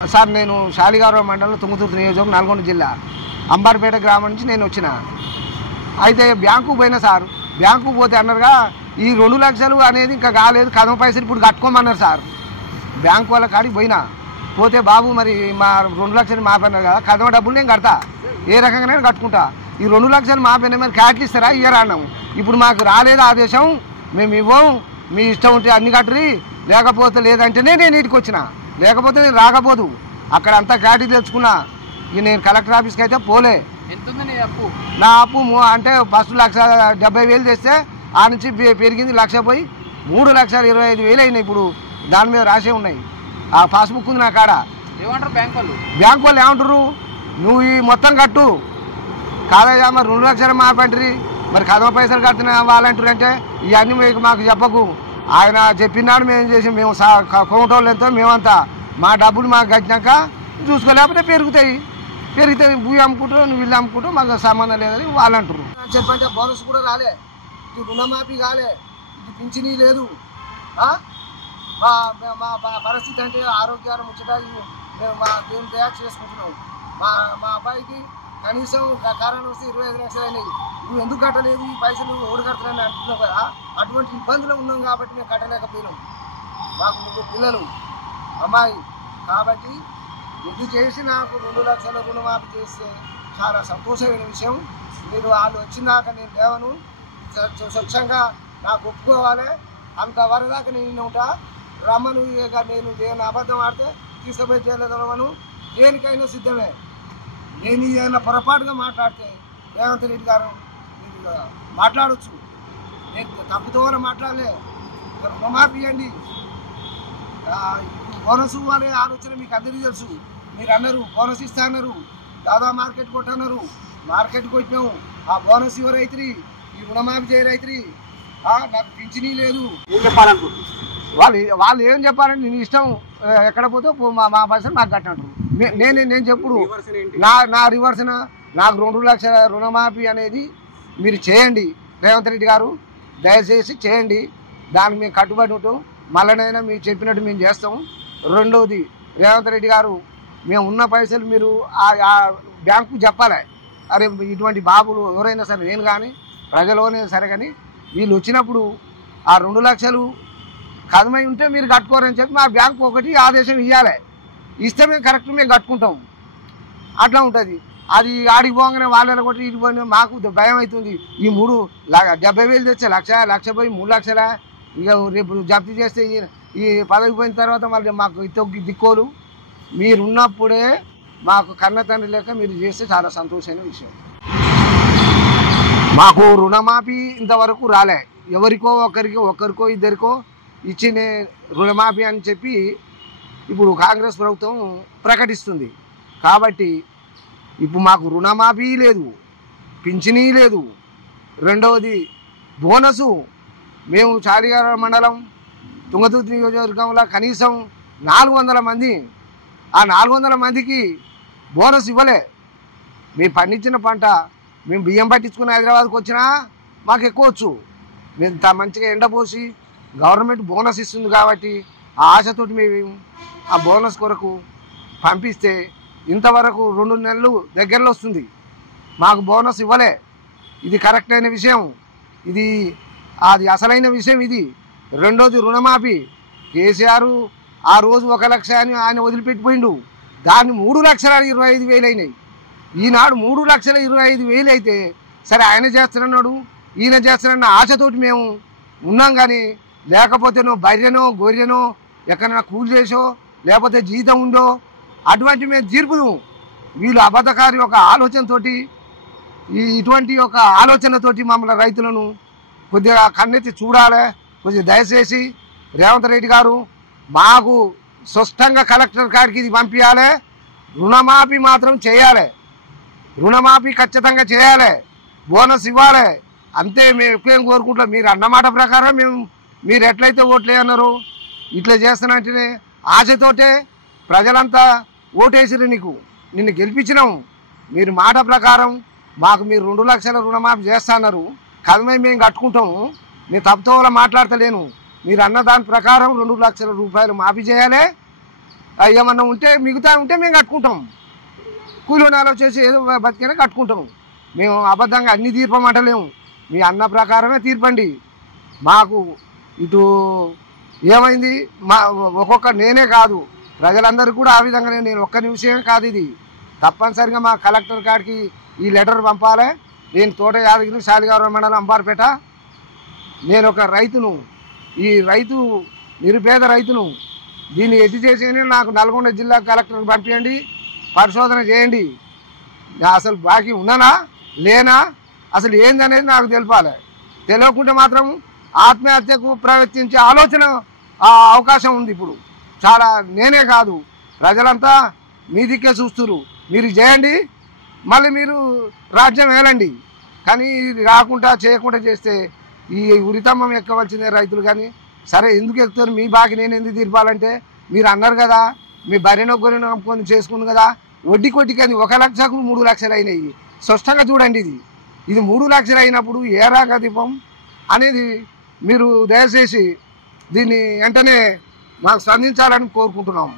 Sir నేను శాలిగారావు మండలం తుంగతుర్తి నియోజకవర్గం నల్గొండ జిల్లా అంబార్పేట గ్రామం నుంచి నేను వచ్చిన. అయితే బ్యాంకు పోయినా సార్, బ్యాంకు పోతే అన్నారుగా ఈ 2 లక్షలు అనేది ఇంకా కాలేదు, కదమ పైసలు ఇప్పుడు కట్టుకోమన్నారు సార్. బ్యాంకు వాళ్ళ కాడికి పోతే బాబు మరి మా 2 లక్షలు మాపన్నారు కదా, కదమ డబ్బులు నేను కడతా, ఏ రకంగానే కట్టుకుంటా, ఈ 2 లక్షలు మాపైనా మరి క్యాట్లు ఇస్తారా ఇయ్యరా అన్నాము. ఇప్పుడు మాకు రాలేదు ఆదేశం, మేము ఇవ్వం, మీ ఇష్టం ఉంటే అన్ని కట్టురి, లేకపోతే లేదంటేనే నేను ఇంటికి వచ్చిన, లేకపోతే నేను రాకపోదు. అక్కడ అంతా క్లారిటీ తెచ్చుకున్నా. ఇక నేను కలెక్టర్ ఆఫీస్కి అయితే పోలే. నా అప్పు అంటే ఫస్ట్ 1,70,000 తెస్తే ఆ నుంచి పెరిగింది 1,00,000 పోయి 3,25,000 అయినాయి. ఇప్పుడు దాని మీద రాసే ఉన్నాయి, ఆ పాస్బుక్ ఉంది నా కాడ. బ్యాంక్ వాళ్ళు ఏమంటారు, నువ్వు ఈ మొత్తం కట్టు కాదయ్యా, మరి 2 లక్షలు మాపంటారు, మరి కదమ పైసలు కడుతున్నా వాళ్ళంటారు. అంటే ఇవన్నీ మీకు మాకు చెప్పకు, ఆయన చెప్పినాడు మేము చేసి, మేము కౌంటర్లు ఎంతో మేమంతా మా డబ్బులు మాకు కట్టినాక చూసుకోలేకపోతే పెరిగితే భూమి అమ్ముకుంటారు, నువ్వు ఇల్లు అమ్ముకుంటావు, మాకు సంబంధం లేదని వాళ్ళు అంటారు. చెప్పంటే బోనస్ కూడా రాలే, ఇది రుణమాఫీ కాలే, ఇది పింఛనీ లేదు. మా పరిస్థితి అంటే ఆరోగ్యాన్ని ముచ్చట మేము మా దేవుని దయా చేసుకుంటున్నాం. మా అబ్బాయికి కనీసం కారణం వస్తే 25 లక్షలు అయినాయి. నువ్వు ఎందుకు కట్టలేదు, ఈ పైసలు ఓడి కడతానని అంటున్నావు కదా, అటువంటి ఇబ్బందులు ఉన్నాం కాబట్టి మేము కట్టలేకపోయినాం. మాకు 3 పిల్లలు, అమ్మాయి. కాబట్టి ఇది చేసి నాకు 2 లక్షల రుణమాఫీ చేస్తే చాలా సంతోషమైన విషయం. మీరు వాళ్ళు వచ్చినాక నేను లేవను, స్వచ్ఛంగా నాకు ఒప్పుకోవాలి, అంతవరకు దాకా నేను ఉంటా. రమ్మను, ఇక నేను దేని అబద్ధం ఆడితే తీసుకుపోయి చేయలేదనమను, దేనికైనా సిద్ధమే. నేను ఏదైనా పొరపాటుగా మాట్లాడితే రేవంత్ రెడ్డి గారు మీరు మాట్లాడవచ్చు, నేను తప్పుతో మాట్లాడలే. రుణమాఫీ ఇవ్వండి, బోనస్ అనే ఆలోచన మీకు అందరికీ తెలుసు. మీరు అన్నారు బోనస్ ఇస్తా అన్నారు, దాదా మార్కెట్ కొట్టన్నారు, మార్కెట్కి వచ్చినాము, ఆ బోనస్ ఇవ్వ రైతురి, ఈ రుణమాఫీ చేయ రైతురి, నాకు పింఛనీ లేదు. ఏం చెప్పాలనుకుంటున్నారు వాళ్ళు ఏం చెప్పాలంటే నేను ఇష్టం, ఎక్కడ పోతే మా పైసలు నాకు కట్టంటారు. నేను చెప్పుడు నా రివర్సన నాకు 2 లక్షల రుణమాఫీ అనేది మీరు చేయండి రేవంత్ రెడ్డి గారు, దయచేసి చేయండి. దానికి మేము కట్టుబడి ఉంటాం, మళ్ళనైనా మీరు చెప్పినట్టు మేము చేస్తాము. రెండవది, రేవంత్ రెడ్డి గారు మేము ఉన్న పైసలు మీరు ఆ బ్యాంకు చెప్పాలి. అరే ఇటువంటి బాబులు ఎవరైనా సరే, నేను కానీ ప్రజలోనే సరే, కానీ వీళ్ళు వచ్చినప్పుడు ఆ 2 లక్షలు కదమై ఉంటే మీరు కట్టుకోరని చెప్పి మా బ్యాంకు ఒకటి ఆదేశం ఇవ్వాలి. ఇస్తే మేము కరెక్ట్ మేము కట్టుకుంటాం, అట్లా ఉంటుంది. అది ఆడికి పోగానే వాళ్ళని కొట్టి ఇటు పోయినా మాకు భయం అవుతుంది. ఈ 70,000 తెచ్చే 1,00,000 పోయి 3 లక్షల, ఇక రేపు జప్తు చేస్తే ఈ పదవి పోయిన తర్వాత మళ్ళీ మాకు దిక్కోలు. మీరున్నప్పుడే మాకు కన్న తండ్రి లేక మీరు చేస్తే చాలా సంతోషమైన విషయం. మాకు రుణమాఫీ ఇంతవరకు రాలే, ఎవరికో ఒకరికో ఇద్దరికో ఇచ్చిన రుణమాఫీ అని చెప్పి ఇప్పుడు కాంగ్రెస్ ప్రభుత్వం ప్రకటిస్తుంది. కాబట్టి ఇప్పుడు మాకు రుణమాఫీ లేదు, పింఛనీ లేదు. రెండవది బోనసు, మేము శాలిగారావు మండలం తుంగతుర్తి నియోజకవర్గంలో కనీసం 400 మంది, ఆ 400 మందికి బోనస్ ఇవ్వలే. మేము పండించిన పంట మేము బియ్యం పట్టించుకుని హైదరాబాద్కి వచ్చినా మాకు ఎక్కువ వచ్చు. మేము మంచిగా ఎండపోసి గవర్నమెంట్ బోనస్ ఇస్తుంది కాబట్టి ఆ ఆశతోటి మేము ఆ బోనస్ కొరకు పంపిస్తే ఇంతవరకు 2 నెలలు దగ్గరలో వస్తుంది, మాకు బోనస్ ఇవ్వలే. ఇది కరెక్ట్ అయిన విషయం, అది అసలైన విషయం ఇది. రెండోది రుణమాఫీ, కేసీఆర్ ఆ రోజు 1 లక్ష అని ఆయన వదిలిపెట్టిపోయిండు, దాన్ని 3,25,000 అయినాయి. ఈనాడు 3,25,000 అయితే సరే ఆయన చేస్తున్నాడు, ఈయన చేస్తున్న ఆశతోటి మేము ఉన్నాం. కానీ లేకపోతే బర్రెనో గొర్రెనో ఎక్కడైనా కూలి చేసో లేకపోతే జీతం ఉందో అటువంటి మేము తీర్పుదు. వీళ్ళు అబద్ధకారి ఒక ఆలోచనతో, ఇటువంటి ఒక ఆలోచనతోటి మమ్మల్ని రైతులను కొద్దిగా కన్నెత్తి చూడాలి. కొద్దిగా దయచేసి రేవంత్ రెడ్డి గారు మాకు స్పష్టంగా కలెక్టర్ గారికి ఇది పంపించాలి, రుణమాఫీ మాత్రం చేయాలి, రుణమాఫీ ఖచ్చితంగా చేయాలి, బోనస్ ఇవ్వాలి. అంతే మేము ఎక్కువేం కోరుకుంటాం. మీరు అన్నమాట ప్రకారం మీరు ఎట్లయితే ఓట్లే అన్నారు ఇట్లా చేస్తానంటేనే ఆశతోటే ప్రజలంతా ఓటేసిరు, నిన్ను గెలిపించినాము. మీరు మాట ప్రకారం మీరు 2 లక్షల రుణమాఫీ చేస్తున్నారు, కదమై మేము కట్టుకుంటాము. నేను తప్పుతో మాట్లాడతలేను, మీరు అన్న దాని ప్రకారం 2 లక్షల రూపాయలు మాఫీ చేయాలి. ఏమన్నా ఉంటే మిగతా ఉంటే మేము కట్టుకుంటాం, కూలీనాలో చేసి ఏదో బతికైనా కట్టుకుంటాం. మేము అబద్ధంగా అన్ని తీర్పమంటలేము, మీ అన్న ప్రకారమే తీర్పండి. మాకు ఇటు ఏమైంది ఒక్కొక్క నేనే కాదు ప్రజలందరూ కూడా ఆ విధంగానే, నేను ఒక్కని విషయం కాదు ఇది. తప్పనిసరిగా మా కలెక్టర్ కాడికి ఈ లెటర్ పంపాలి. నేను తోట యాదగిరి శాలిగారం మండలం అంబార్పేట, నేను ఒక రైతును, ఈ రైతు నిరుపేద రైతును. దీన్ని ఎత్తి చేసి నాకు నల్గొండ జిల్లా కలెక్టర్కి పంపించండి, పరిశోధన చేయండి. అసలు బాకీ ఉన్నానా లేనా అసలు ఏందనేది నాకు తెలపాలి. తెలియకుంటే మాత్రం ఆత్మహత్యకు ప్రవర్తించే ఆలోచన అవకాశం ఉంది. ఇప్పుడు చాలా, నేనే కాదు ప్రజలంతా మీ దిక్కే చూస్తున్నారు. మీరు చేయండి, మళ్ళీ మీరు రాజ్యం వేలండి. కానీ ఇది రాకుండా చేయకుండా చేస్తే ఈ ఉరితమ్మం ఎక్కవలసిందే రైతులు. కానీ సరే ఎందుకు ఎక్కుతారు, మీ బాకి నేను ఎందుకు తీర్పాలంటే మీరు అన్నారు కదా, మీ బరినో గొర్రెనో నమ్ముకొని చేసుకుంది కదా, వడ్డీ కొద్దికి అది 1 లక్షకు 3 లక్షలు అయినాయి. స్పష్టంగా చూడండి, ఇది 3 లక్షలు అయినప్పుడు ఏ రాక దీపం అనేది మీరు దయచేసి దీన్ని వెంటనే మాకు స్పందించాలని కోరుకుంటున్నాము.